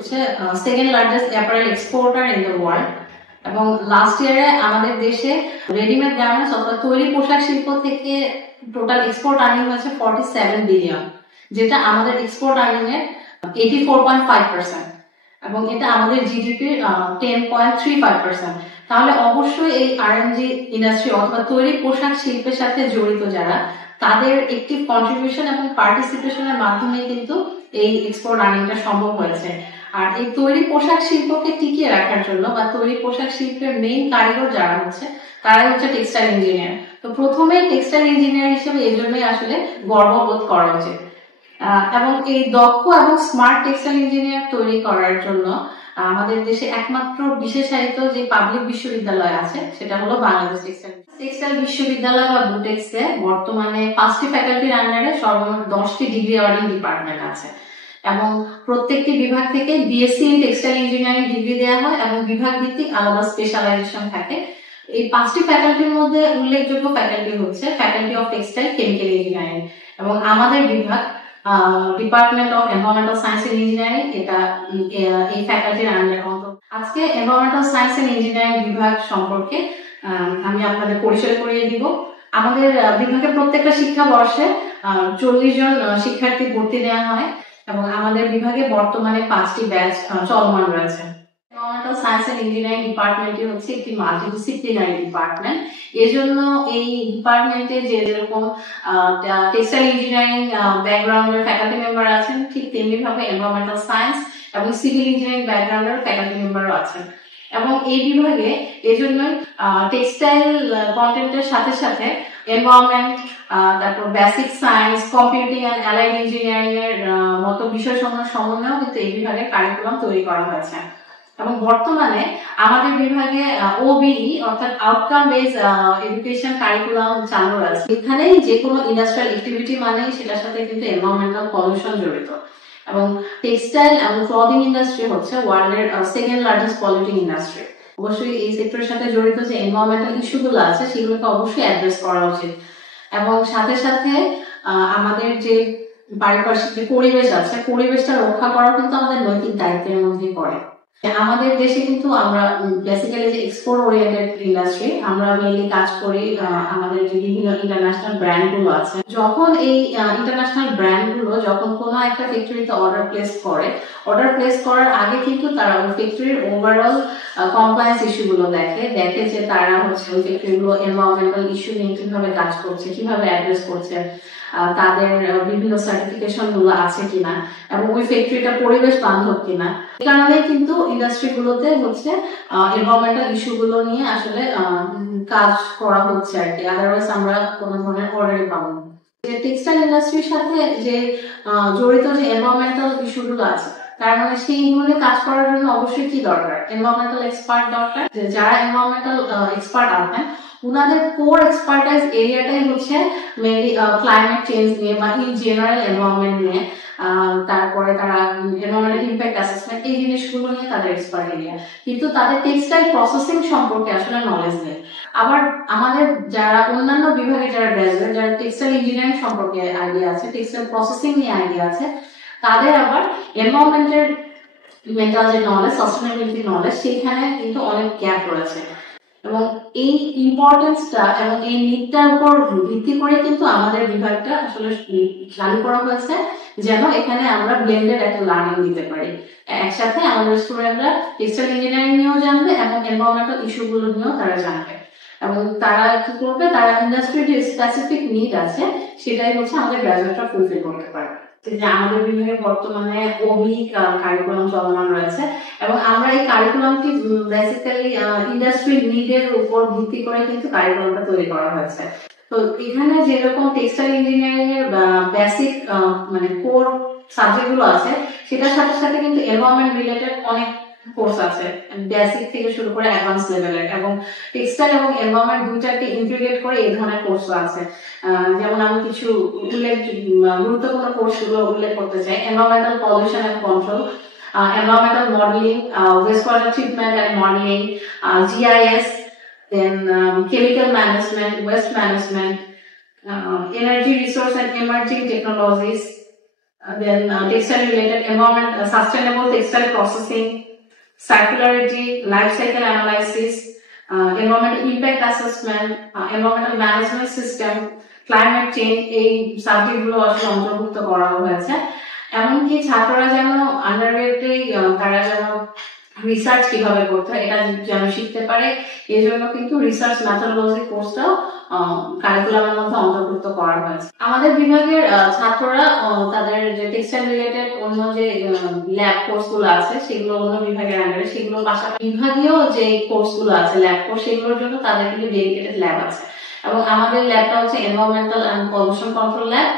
হচ্ছে second largest apparel exporter in the world এবং last ইয়ারে আমাদের দেশে রেডিমেড গার্মেন্টস অর্থাৎ তৈরি পোশাক শিল্প থেকে টোটাল এক্সপোর্ট আর্নিং হয়েছে 47 বিলিয়ন, যেটা আমাদের এক্সপোর্ট আর্নিং এর 84.5% এবং এটা আমাদের জিডিপির 10.35%। তাহলে অবশ্যই এই আরএমজি ইন্ডাস্ট্রি অথবা তৈরি পোশাক শিল্পের সাথে জড়িত যারা, তাদের একটি কন্ট্রিবিউশন এবং পার্টিসিপেশনের মাধ্যমে কিন্তু এই এক্সপোর্ট আর্নিংটা সম্ভব হয়েছে। আর এই তৈরি পোশাক শিল্পকে টিকিয়ে রাখার জন্য বা তৈরি পোশাক শিল্পের মেইন কারিগর যারা হচ্ছে তারাই হচ্ছে টেক্সটাইল ইঞ্জিনিয়ার। তো প্রথমে টেক্সটাইল ইঞ্জিনিয়ার হিসেবে এই জন্যই আসলে গর্ববোধ করা উচিত। এবং এই দক্ষ এবং স্মার্ট টেক্সটাইল ইঞ্জিনিয়ার তৈরি করার জন্য আমাদের দেশে একমাত্র বিশেষায়িত যে পাবলিক বিশ্ববিদ্যালয় আছে সেটা হলো বাংলাদেশ টেক্সটাইল বিশ্ববিদ্যালয় বা বুটেক্সে বর্তমানে 5টি ফ্যাকাল্টির আন্ডারে সর্বমোট 10টি ডিগ্রি অর্ডিং ডিপার্টমেন্ট আছে এবং প্রত্যেকটি বিভাগ থেকে BSc in textile engineering degree দেওয়া হয় এবং বিভাগ ভিত্তিক আলাদা স্পেশালাইজেশন থাকে। এই 5টি ফ্যাকাল্টির মধ্যে উল্লেখযোগ্য ফ্যাকাল্টি হচ্ছে faculty of textile chemical engineering এবং আমাদের বিভাগ department of environmental science and engineering, এটা এই ফ্যাকাল্টির আন্ডারে। আজকে এনভায়রনমেন্টাল সায়েন্স এন্ড ইঞ্জিনিয়ারিং বিভাগ সম্পর্কে আমি আপনাদের পরিচয় করিয়ে দিব। আমাদের বিভাগে প্রত্যেকটা শিক্ষাবর্ষে 40 জন শিক্ষার্থী ভর্তি নেওয়া হয় এবং আমাদের বিভাগে বর্তমানে 5টি ব্যাচ চলমান রয়েছে। এনভায়রনমেন্টাল সায়েন্স এন্ড ইঞ্জিনিয়ারিং ডিপার্টমেন্টটি হচ্ছে একটি মাল্টিডিসিপ্লিনারি ডিপার্টমেন্ট। এজন্য এই ডিপার্টমেন্টে যেরকম টেক্সটাইল ইঞ্জিনিয়ারিং ব্যাকগ্রাউন্ডের ফ্যাকাল্টি মেম্বার আছেন, ঠিক তেমনি ভাবে এনভায়রনমেন্টাল সায়েন্স এবং সিভিল ইঞ্জিনিয়ারিং ব্যাকগ্রাউন্ডের ফ্যাকাল্টি মেম্বারও আছেন এবং এই বিভাগে এজন্যই টেক্সটাইল কন্টেন্টের সাথে সাথে এনভায়রনমেন্ট, তারপর basic science, computing and allied engineering এর মতো বিষয়সমূহের সমন্বয়েও কিন্তু এই বিভাগের কারিকুলাম তৈরি করা হয়েছে এবং বর্তমানে আমাদের বিভাগে ওবিই অর্থাৎ আউটকাম বেস এডুকেশন কারিকুলাম চালু আছে। এখানে যে কোনো ইন্ডাস্ট্রিয়াল অ্যাক্টিভিটি মানে সেটার সাথে কিন্তু এনভায়রনমেন্টাল পলিউশন জড়িত এবং টেক্সটাইল এবং ক্লদিং ইন্ডাস্ট্রি হচ্ছে ওয়ার্ল্ডের সেকেন্ড লার্জেস্ট পলিউটিং ইন্ডাস্ট্রি। অবশ্যই এই সেক্টরের সাথে জড়িত যে এনভায়রনমেন্টাল ইস্যুগুলো আছে সেগুলোকে অবশ্যই অ্যাড্রেস করা উচিত এবং সাথে সাথে আমাদের যে পারিপার্শ্বিক যে পরিবেশ আছে, পরিবেশটা রক্ষা করা কিন্তু আমাদের নৈতিক দায়িত্বের মধ্যেই পড়ে। আমাদের দেশে কিন্তু আমরা বেসিক্যালি যে এক্সপোর্ট ওরিয়েন্টেড ইন্ডাস্ট্রি, আমরা মেইনলি কাজ করি আমাদের যে বিভিন্ন ইন্টারন্যাশনাল ব্র্যান্ড গুলো আছে। যখন এই ইন্টারন্যাশনাল ব্র্যান্ড গুলো যখন কোনো একটা ফ্যাক্টরিতে অর্ডার প্লেস করার আগে কিন্তু তারা ওই ফ্যাক্টরির ওভারঅল কমপ্লায়েন্স ইস্যু গুলো দেখে যে তারা হচ্ছে ওই ফ্যাক্টরি গুলো এনভায়রনমেন্টাল ইস্যু নিয়ে কিভাবে কাজ করছে, কিভাবে অ্যাড্রেস করছে, তাদের বিভিন্ন সার্টিফিকেশন গুলো আছে কিনা এবং ওই ফ্যাক্টরিটা পরিবেশ বান্ধব কিনা। এই কারণে কিন্তু ইন্ডাস্ট্রি গুলোতে হচ্ছে এনভায়রনমেন্টাল ইস্যু গুলো নিয়ে আসলে কাজ করা হচ্ছে আর কি, আদারওয়াইজ আমরা কোনো ধরনের অর্ডারই পাবো না। টেক্সটাইল ইন্ডাস্ট্রির সাথে যে জড়িত যে এনভায়রনমেন্টাল ইস্যু গুলো আছে, তার মানে সেইগুলো কাজ করার জন্য অবশ্যই কি দরকার, এনভায়রনমেন্টাল এক্সপার্ট দরকার। যারা এনভায়রনমেন্টাল এক্সপার্ট আছেন উনাদের কোর এক্সপার্টাইজ এরিয়াটাই হচ্ছে মেইনলি ক্লাইমেট চেঞ্জ নিয়ে বা ইন জেনারেল এনভায়রনমেন্ট নিয়ে, তারপরে তারা এনভায়রনমেন্টাল ইম্প্যাক্ট অ্যাসেসমেন্ট এই জিনিসগুলো নিয়ে তাদের এক্সপার্ট এরিয়া, কিন্তু তাদের টেক্সটাইল প্রসেসিং সম্পর্কে আসলে নলেজ নেই। আবার আমাদের যারা অন্যান্য বিভাগে যারা গ্রাজুয়েট, যারা টেক্সটাইল ইঞ্জিনিয়ারিং সম্পর্কে আইডিয়া আছে, টেক্সটাইল প্রসেসিং নিয়ে আইডিয়া আছে, তাদের আবার এনভায়রনমেন্টের মেন্টাল যে নলেজ, সাস্টেনেবিলিটি নলেজ, সেখানে কিন্তু অনেক গ্যাপ রয়েছে এবং এই ইম্পর্টেন্সটা এবং এই নিডটার উপর ভিত্তি করে কিন্তু আমাদের বিভাগটা আসলে চালু করা হয়েছে, যেন এখানে আমরা ব্লেন্ডেড একটা লার্নিং দিতে পারি। একসাথে আমাদের স্টুডেন্টরা টেক্সটাইল ইঞ্জিনিয়ারিং নিয়েও জানবে এবং এনভায়রনমেন্টাল ইস্যুগুলো নিয়েও তারা জানবে এবং তারা কি করবে, তারা ইন্ডাস্ট্রির যে স্পেসিফিক নিড আছে সেটাই হচ্ছে আমাদের গ্রাজুয়েটরা ফুলফিল করতে পারবে। যে আমাদের বিভাগে বর্তমানে ওবিই কারিকুলাম চলমান রয়েছে এবং আমরা এই কারিকুলামটি বেসিক্যালি ইন্ডাস্ট্রির নিডের উপর ভিত্তি করে কিন্তু কারিকুলামটা তৈরি করা হয়েছে। তো এখানে যেরকম টেক্সটাইল ইঞ্জিনিয়ারিং এর বেসিক মানে কোর সাবজেক্ট গুলো আছে, সেটার সাথে সাথে কিন্তু এনভায়রনমেন্ট রিলেটেড অনেক কোর্স আছে, বেসিক থেকে শুরু করে অ্যাডভান্স লেভেলের, এবং টেক্সটাইল এবং এনভায়রনমেন্ট দুইটাকে ইন্টিগ্রেট করে এই ধরনের কোর্স আছে। যেমন আমি কিছু গুরুত্বপূর্ণ কোর্সগুলো উল্লেখ করতে চাই। Environmental pollution and control, environmental modeling, wastewater treatment and modeling, GIS, then chemical management, waste management, energy resource and emerging technologies, then textile related environment, sustainable textile processing, circularity, life cycle analysis, environmental impact assessment, environmental management system, climate change, এই subject গুলো আসলে অন্তর্ভুক্ত করা হয়েছে। এমনকি ছাত্ররা যেন আন্ডারগ্রেডে তারা যেন রিসার্চ কিভাবে করতে হয় এটা যেন শিখতে পারে, এই জন্য কিন্তু রিসার্চ মেথোডোলজি কোর্সটাও কারিকুলামের মধ্যে অন্তর্ভুক্ত করা হয়েছে। আমাদের বিভাগের ছাত্ররা তাদের যে টেক্সটাইল রিলেটেড অন্য যে ল্যাব কোর্স গুলো আছে সেগুলো অন্য বিভাগের আন্ডারে, সেগুলোর পাশাপাশি বিভাগীয় যে কোর্স গুলো আছে ল্যাব কোর্স, সেগুলোর জন্য তাদের কিন্তু ডেডিকেটেড ল্যাব আছে। এবং আমাদের ল্যাবটা হচ্ছে environmental and pollution control lab.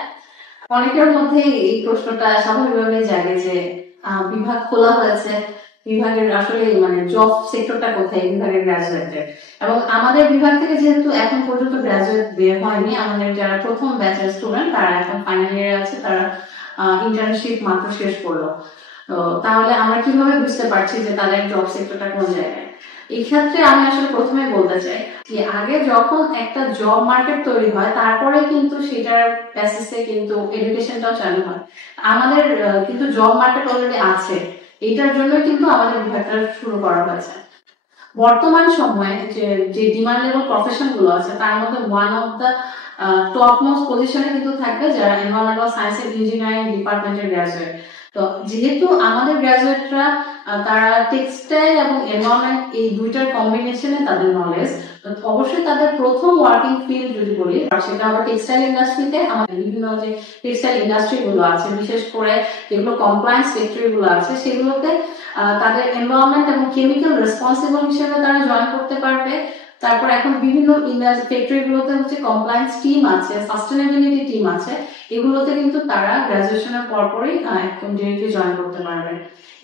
অনেকের মধ্যে এই প্রশ্নটা স্বাভাবিকভাবে জাগে যে বিভাগ খোলা হয়েছে, বিভাগের আসলে মানে জব সেক্টরটা কোথায় বিভাগের গ্রাজুয়েটের। এবং আমাদের বিভাগ থেকে যেহেতু এখন পর্যন্ত গ্রাজুয়েট বের হয়নি, আমাদের যারা প্রথম ব্যাচের স্টুডেন্ট তারা এখন ফাইনাল ইয়ারে আছে, তারা ইন্টার্নশিপ মাত্র শেষ করলো। তো তাহলে আমরা কিভাবে বুঝতে পারছি যে তাদের জব সেক্টরটা কোন জায়গায়? এই ক্ষেত্রে আমি আসলে প্রথমে বলতে চাই যে আগে যখন একটা জব মার্কেট তৈরি হয় তারপরে কিন্তু সেটার বেসিসে কিন্তু এডুকেশনটাও চালু হয়। আমাদের কিন্তু জব মার্কেট অলরেডি আছে, এইটার জন্য কিন্তু আমাদের বিভাগটা শুরু করা হয়েছে। বর্তমান সময়ে যে ডিমান্ড লেভেল প্রফেশন গুলো আছে তার মধ্যে one of the top most পজিশনে কিন্তু থাকবে যারা এনভায়রনমেন্টাল সায়েন্স এন্ড ইঞ্জিনিয়ারিং ডিপার্টমেন্টের গ্রাজুয়েট। তো যেহেতু আমাদের গ্রাজুয়েটরা তারা টেক্সটাইল এবং এনভায়রনমেন্ট এই দুইটার কম্বিনেশনে তাদের নলেজ, অবশ্যই তাদের প্রথম ওয়ার্কিং ফিল্ড যদি বলি সেটা আবার টেক্সটাইল ইন্ডাস্ট্রিতে। আমাদের বিভিন্ন যে টেক্সটাইল ইন্ডাস্ট্রি গুলো আছে, বিশেষ করে যেগুলো কমপ্লায়েন্স ফ্যাক্টরি গুলো আছে, সেগুলোতে তাদের এনভায়রনমেন্ট এবং কেমিক্যাল রেসপন্সিবল হিসেবে তারা জয়েন করতে পারবে। তারপর এখন বিভিন্ন ফ্যাক্টরি গুলোতে হচ্ছে কমপ্লায়েন্স টিম আছে, সাস্টেনেবিলিটি টিম আছে, এগুলোতে কিন্তু তারা গ্রাজুয়েশনের পরপরই একদম ডিরেক্টলি জয়েন করতে পারবে।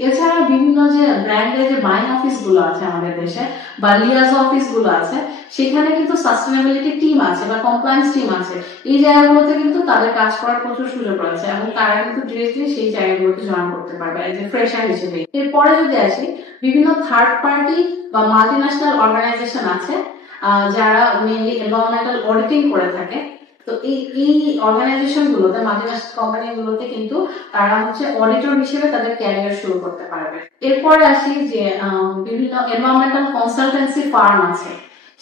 এছাড়া বিভিন্ন যে ব্র্যান্ডের যে বাইং অফিস গুলো আছে আমাদের দেশে বা লিয়াজ অফিস গুলো আছে, সেখানে কিন্তু সাস্টেনেবিলিটি টিম আছে বা কমপ্লায়েন্স টিম আছে। এই জায়গাগুলোতে কিন্তু তাদের কাজ করার প্রচুর সুযোগ রয়েছে এবং তারা কিন্তু ডিরেক্টলি সেই জায়গাগুলোতে জয়েন করতে পারবে এজ এ ফ্রেশার হিসেবে। এরপরে যদি আসি, বিভিন্ন থার্ড পার্টি বা মাল্টিন্যাশনাল অর্গানাইজেশন আছে যারা মেইনলি এনভায়রনমেন্টাল অডিটিং করে থাকে। তো এই অর্গানাইজেশন গুলোতে, মাল্টিন্যাশনাল কোম্পানি গুলোতে কিন্তু তারা হচ্ছে অডিটর হিসেবে তাদের ক্যারিয়ার শুরু করতে পারবে। এরপরে আসি যে বিভিন্ন এনভায়রনমেন্টাল কনসালটেন্সি ফার্ম আছে,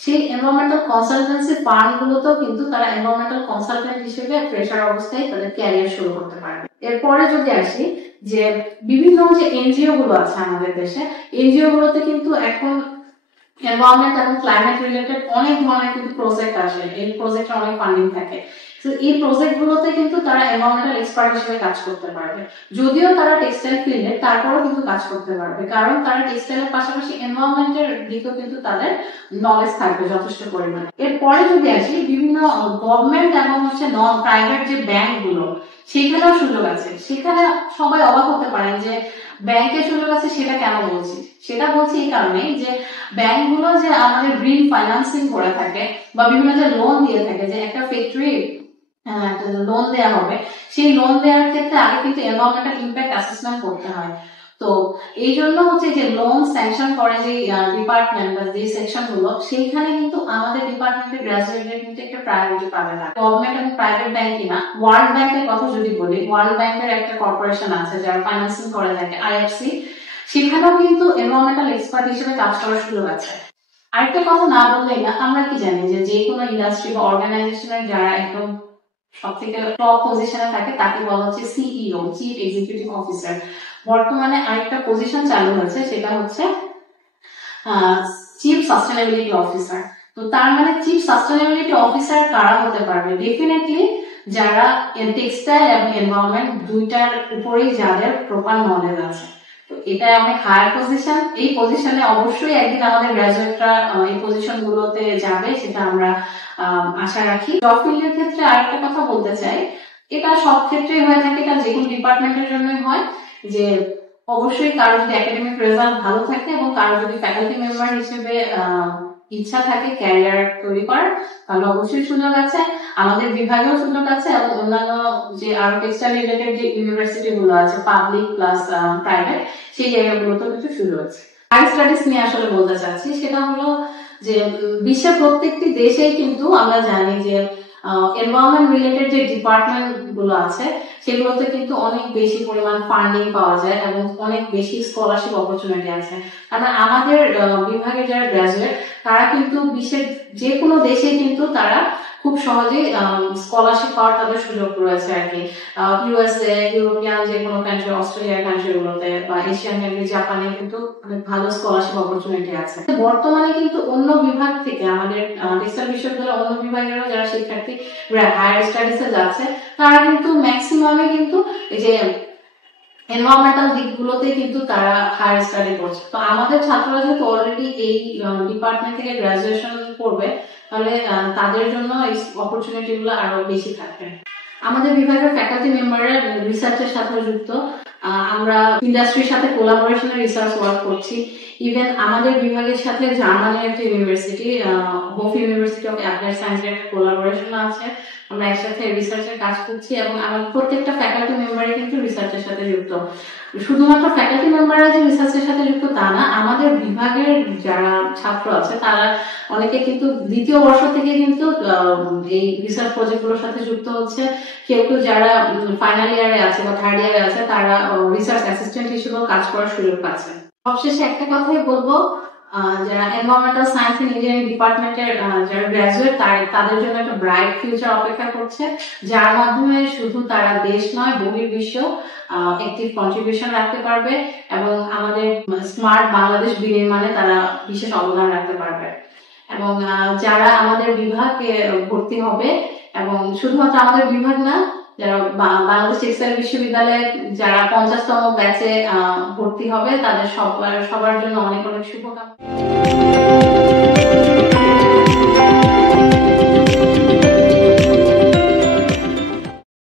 সেই এনভায়রনমেন্টাল কনসালটেন্সি ফার্ম গুলোতেও কিন্তু তারা এনভায়রনমেন্টাল কনসালটেন্ট হিসেবে ফ্রেশার অবস্থায় তাদের ক্যারিয়ার শুরু করতে পারবে। এরপরে যদি আসি যে বিভিন্ন যে এনজিও গুলো আছে আমাদের দেশে, এনজিও গুলোতে কিন্তু এখন এনভায়রনমেন্ট এবং ক্লাইমেট রিলেটেড অনেক ধরনের কিন্তু প্রজেক্ট আসে, এই প্রজেক্টে অনেক ফান্ডিং থাকে। তো এই প্রজেক্ট গুলোতে কিন্তু তারা এনভায়রনমেন্টাল এক্সপার্ট হিসেবে কাজ করতে পারবে। যদিও তারা টেক্সটাইল ফিল্ডে, তারপরেও কিন্তু কাজ করতে পারবে, কারণ তারা টেক্সটাইলের পাশাপাশি এনভায়রনমেন্টের দিকেও কিন্তু তাদের নলেজ থাকবে যথেষ্ট পরিমাণে। এরপরে যদি আসি, বিভিন্ন গভর্নমেন্ট এবং হচ্ছে নন প্রাইভেট যে ব্যাংক গুলো, সেখানেও সুযোগ আছে। সেখানে সবাই অবাক হতে পারেন যে ব্যাংকের সুযোগ আছে, সেটা কেন বলছি? সেটা বলছি এই কারণে যে ব্যাংকগুলো যে আমাদের গ্রিন ফাইন্যান্সিং করে থাকে বা বিভিন্ন যে লোন দিয়ে থাকে, যে একটা ফ্যাক্টরি লোন দেওয়া হবে, সেই লোন দেওয়ার ক্ষেত্রে আগে কিন্তু এনভায়রনমেন্টাল ইম্প্যাক্ট অ্যাসেসমেন্ট করতে হয়। তো এই জন্য হচ্ছে যে লোন স্যাংশন করে যে ডিপার্টমেন্ট বা যে সেকশন গুলো, সেইখানে কিন্তু আমাদের ডিপার্টমেন্টের গ্রাজুয়েটরা কিন্তু একটা প্রায়োরিটি পাবে না। গভর্নমেন্ট এবং প্রাইভেট ব্যাংকই না, ওয়ার্ল্ড ব্যাংকের কথা যদি বলি, ওয়ার্ল্ড ব্যাংকের একটা কর্পোরেশন আছে যারা ফাইন্যান্সিং করে থাকে, আইএফসি, সেখানেও কিন্তু এনভায়রনমেন্টাল এক্সপার্ট হিসেবে কাজ করার সুযোগ আছে। আরেকটা কথা না বললেই না, আমরা কি জানি যে কোনো ইন্ডাস্ট্রি বা অর্গানাইজেশনের যারা একদম সব থেকে টপ পজিশনে থাকে তাকে বলা হচ্ছে সিইও, চিফ এক্সিকিউটিভ অফিসার। বর্তমানে আরেকটা পজিশন চালু হয়েছে, সেটা হচ্ছে চিফ সাস্টেনেবিলিটি অফিসার। তো তার মানে চিফ সাস্টেনেবিলিটি অফিসার কারা হতে পারবে? ডেফিনেটলি যারা টেক্সটাইল এবং এনভায়রনমেন্ট দুইটার উপরেই যাদের প্রপার নলেজ আছে। তো এটা অনেক হায়ার পজিশন। এই পজিশনে অবশ্যই একদিন আমাদের গ্রাজুয়েটরা এই পজিশন গুলোতে যাবে, সেটা আমরা আশা রাখি। জব ফিল্ডের ক্ষেত্রে আরেকটা কথা বলতে চাই, এটা সব ক্ষেত্রেই হয়ে থাকে, এটা যে কোনো ডিপার্টমেন্টের জন্যই হয়, যে অবশ্যই কারো যদি একাডেমিক রেজাল্ট ভালো থাকে এবং কারো যদি ফ্যাকাল্টি মেম্বার হিসেবে ইচ্ছা থাকে ক্যারিয়ার তৈরি করার, তাহলে অবশ্যই সুযোগ আছে। আমাদের বিভাগেও সুযোগ আছে এবং অন্যান্য যে আরো টেক্সটাইল রিলেটেড যে ইউনিভার্সিটি গুলো আছে, পাবলিক প্লাস প্রাইভেট, সেই জায়গাগুলোতেও কিছু সুযোগ আছে। হায়ার স্টাডিজ নিয়ে আসলে বলতে চাচ্ছি, সেটা হলো যে বিশ্বের প্রত্যেকটি দেশেই কিন্তু আমরা জানি যে এনভায়রনমেন্ট রিলেটেড যে ডিপার্টমেন্ট গুলো আছে সেগুলোতে কিন্তু অনেক বেশি পরিমাণ ফান্ডিং পাওয়া যায় এবং অনেক বেশি স্কলারশিপ অপরচুনিটি আছে। কারণ আমাদের বিভাগের যারা গ্রাজুয়েট তারা কিন্তু বিশ্বের যে কোনো দেশে কিন্তু তারা খুব সহজেই স্কলারশিপ পাওয়ার তাদের সুযোগ রয়েছে আর কি। ইউএসএ, ইউরোপিয়ান যে কোনো কান্ট্রি, অস্ট্রেলিয়ার কান্ট্রিগুলোতে বা এশিয়ান কান্ট্রি, জাপানে কিন্তু অনেক ভালো স্কলারশিপ অপরচুনিটি আছে। বর্তমানে কিন্তু অন্য বিভাগ থেকে আমাদের টেক্সটাইল বিশ্ববিদ্যালয়ের অন্য বিভাগেরও যারা শিক্ষার্থী হায়ার স্টাডিজে যাচ্ছে তারা কিন্তু ম্যাক্সিমামে কিন্তু এই যে এনভায়রনমেন্টাল দিকগুলোতে কিন্তু তারা হায়ার স্টাডি করছে। তো আমাদের ছাত্ররা যেহেতু অলরেডি এই ডিপার্টমেন্ট থেকে গ্রাজুয়েশন করবে তাহলে তাদের জন্য এই অপরচুনিটি গুলো আরো বেশি থাকবে। আমাদের বিভাগের ফ্যাকাল্টি মেম্বাররা রিসার্চের সাথে যুক্ত। আমরা ইন্ডাস্ট্রির সাথে কোলাবোরেশনে রিসার্চ ওয়ার্ক করছি। ইভেন আমাদের বিভাগের সাথে জার্মানির একটা ইউনিভার্সিটি, হোফ ইউনিভার্সিটি অফ অ্যাপ্লাইড সায়েন্সের একটা কোলাবোরেশন আছে। আমরা একসাথে রিসার্চের কাজ করছি এবং আমাদের প্রত্যেকটা ফ্যাকাল্টি মেম্বারই কিন্তু রিসার্চের সাথে যুক্ত। শুধুমাত্র ফ্যাকাল্টি মেম্বাররা যে রিসার্চের সাথে যুক্ত তা না, আমাদের বিভাগের যারা ছাত্র আছে তারা অনেকে কিন্তু দ্বিতীয় বর্ষ থেকে কিন্তু এই রিসার্চ প্রজেক্টগুলোর সাথে যুক্ত হচ্ছে। কেউ কেউ যারা ফাইনাল ইয়ারে আছে বা থার্ড ইয়ারে আছে তারা রিসার্চ অ্যাসিস্ট্যান্ট হিসেবেও কাজ করার সুযোগ পাচ্ছে। সবশেষে একটা কথাই বলবো, যারা এনভায়রনমেন্টাল সায়েন্স এন্ড ইঞ্জিনিয়ারিং ডিপার্টমেন্টের যারা গ্রাজুয়েট তাদের জন্য একটা ব্রাইট ফিউচার অপেক্ষা করছে, যার মাধ্যমে শুধু তারা দেশ নয় বহির্বিশ্ব অ্যাক্টিভ কন্ট্রিবিউশন রাখতে পারবে এবং আমাদের স্মার্ট বাংলাদেশ বিনির্মাণে তারা বিশেষ অবদান রাখতে পারবে। এবং যারা আমাদের বিভাগে ভর্তি হবে, এবং শুধুমাত্র আমাদের বিভাগ না, যারা বাংলাদেশ টেক্সটাইল বিশ্ববিদ্যালয়ে যারা 50তম ব্যাচে ভর্তি হবে তাদের সবার জন্য অনেক অনেক শুভকামনা।